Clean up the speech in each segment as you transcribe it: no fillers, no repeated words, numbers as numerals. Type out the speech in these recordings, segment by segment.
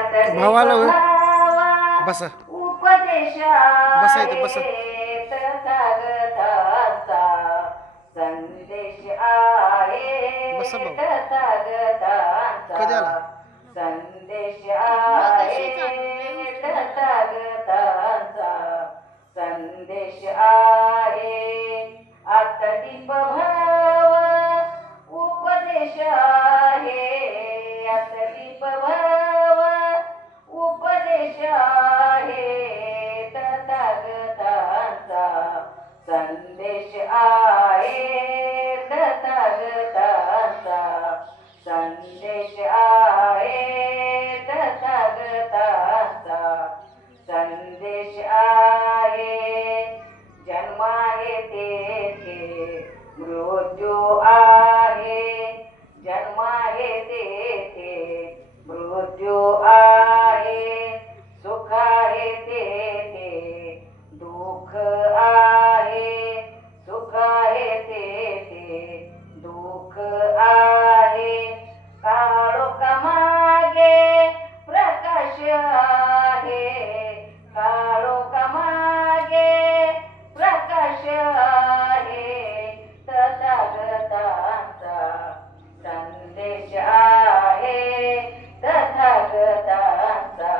भावाला बसा उपदेशा बसा इथे बसा तथागताचा संदेश आहे बसा भाऊ तथागताचा कधी आला संदेश आहे तथागताचा संदेश आहे आत्मदीप भाव उपदेश आहे आत्मदीप भाव उपदेश आहे तथागताचा संदेश आहे तथागताचा संदेश आहे तथागताचा संदेश आहे जन्म आहे तेथे मृत्यू आहे जन्म आहे तेथे मृत्यू आहे सुख आहे तेथे दुःख आहे सुख आहे तेथे दुःख आहे काळोखामागे प्रकाश आहे काळोखामागे प्रकाश आहे तथागताचा संदेश आहे तथागताचा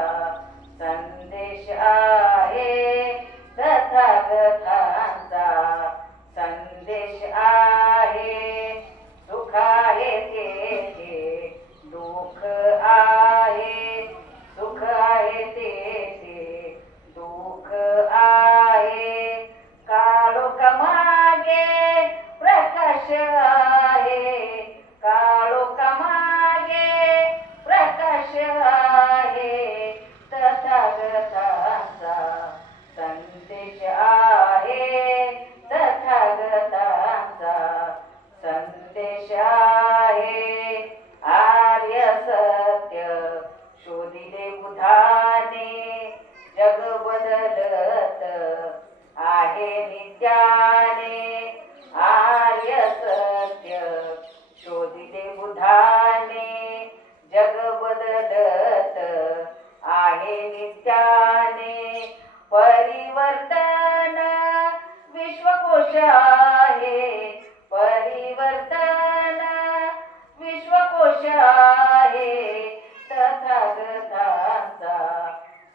संदेश आहे तथागताचा संदेश आहे सुख आहे तेथे दुःख आहे सुख आहे तेथे दुःख आहे काळोखामागे प्रकाश आहे काळोखामागे प्रकाश आहे तथागताचा संदेश आहे तथागताचा संदेश आहे आर्य सत्य शोधिले बुधाने जग बदलत आहे नित्याने आर्य सत्य शोधिले बुधाने जग बदलत आहे नित्याने परिवर्तन विश्वकोश आहे परिवर्तन विश्वकोश आहे तथागताचा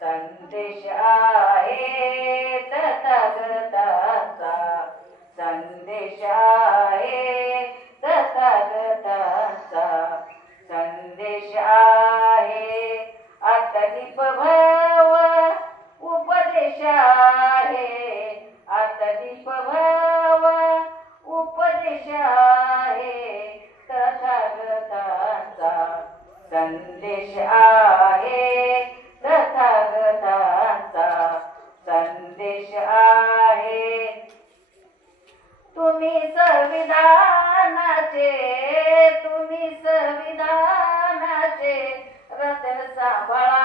संदेश आहे तथागताचा संदेश आहे तथागताचा संदेश आहे आत्मदीप भाव उपदेश आहे आत्मदीप भाव उपदेश आहे तथागताचा संदेश आहे तथागताचा संदेश आहे तुम्ही संविधानाचे रतन सांभाळा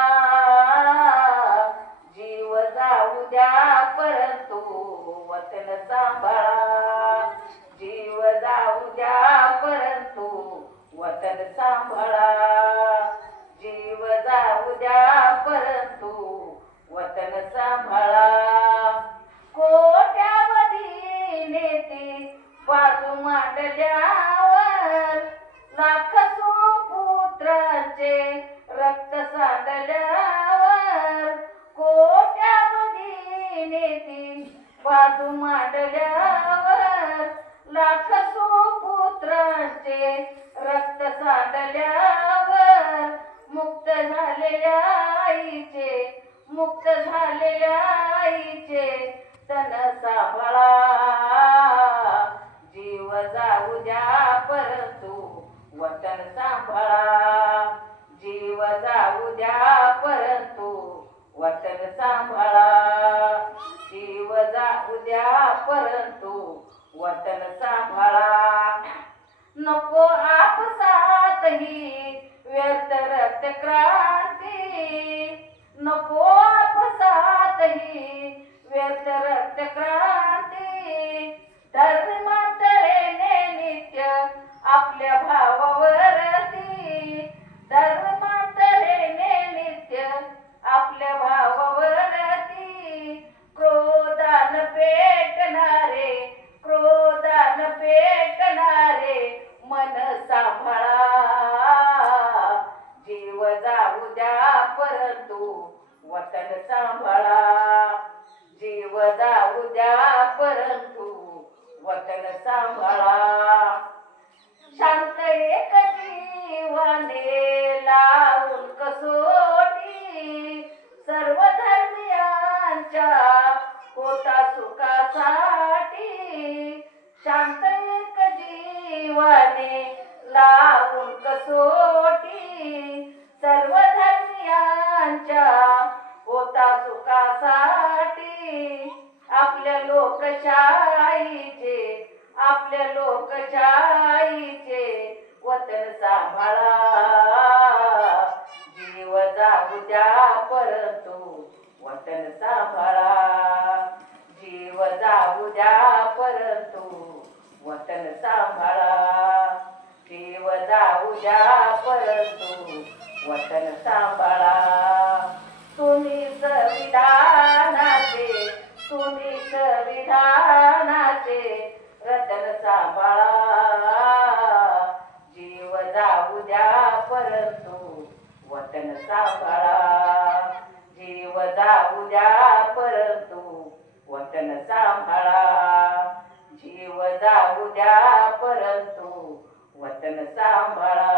जीव जाऊ द्या परंतु वतन सांभाळा जीव जाऊ द्या परंतु वतन सांभाळा जीव जाऊ द्या परंतु वतन सांभाळा कोट्यावधी नेते बाजू मांडल्यावर लाख सुपुत्रांचे रक्त सांडल्यावर कोट्यावधी नेते बाजू मांडल्यावर लाख सुपुत्रांचे रक्त सांडल्यावर मुक्त झालेल्या आईचे तन सांभाळा जीव जाऊ द्या परंतु वतन सांभाळा जीव जाऊ द्या परंतु वतन सांभाळा जीव जाऊ द्या परंतु वतन सांभाळा नको आपसातही व्यर्थ रक्त क्रांती नको आपसातही व्यर्थ रक्त क्रांती धर्मांतरेने नित्य आपल्या भावावरती धर्मांतरेने नित्य परंतु वतन सांभाळा. जीव जाऊ द्या परंतु वतन सांभाळा. शांत एक जीवाने लावून कसोटी सर्व धर्मियांच्या होता सुखासाठी. शांत एक जीवाने लावून कसोटी सर्व धर्मियांच्या होता सुखासाठी. आपल्या लोकशाहीचे वतन सांभाळा. जीव जाऊ द्या परंतु वतन सांभाळा. जीव जाऊ द्या परंतु वतन सांभाळा. जीव जाऊ द्या परंतु वतन सांभाळा. तुम्ही संविधानाचे रतन सांभाळा. जीव जाऊ द्या परंतु वतन सांभाळा. जीव जाऊ द्या परंतु वतन सांभाळा. जीव जाऊ द्या परंतु वतन सांभाळा.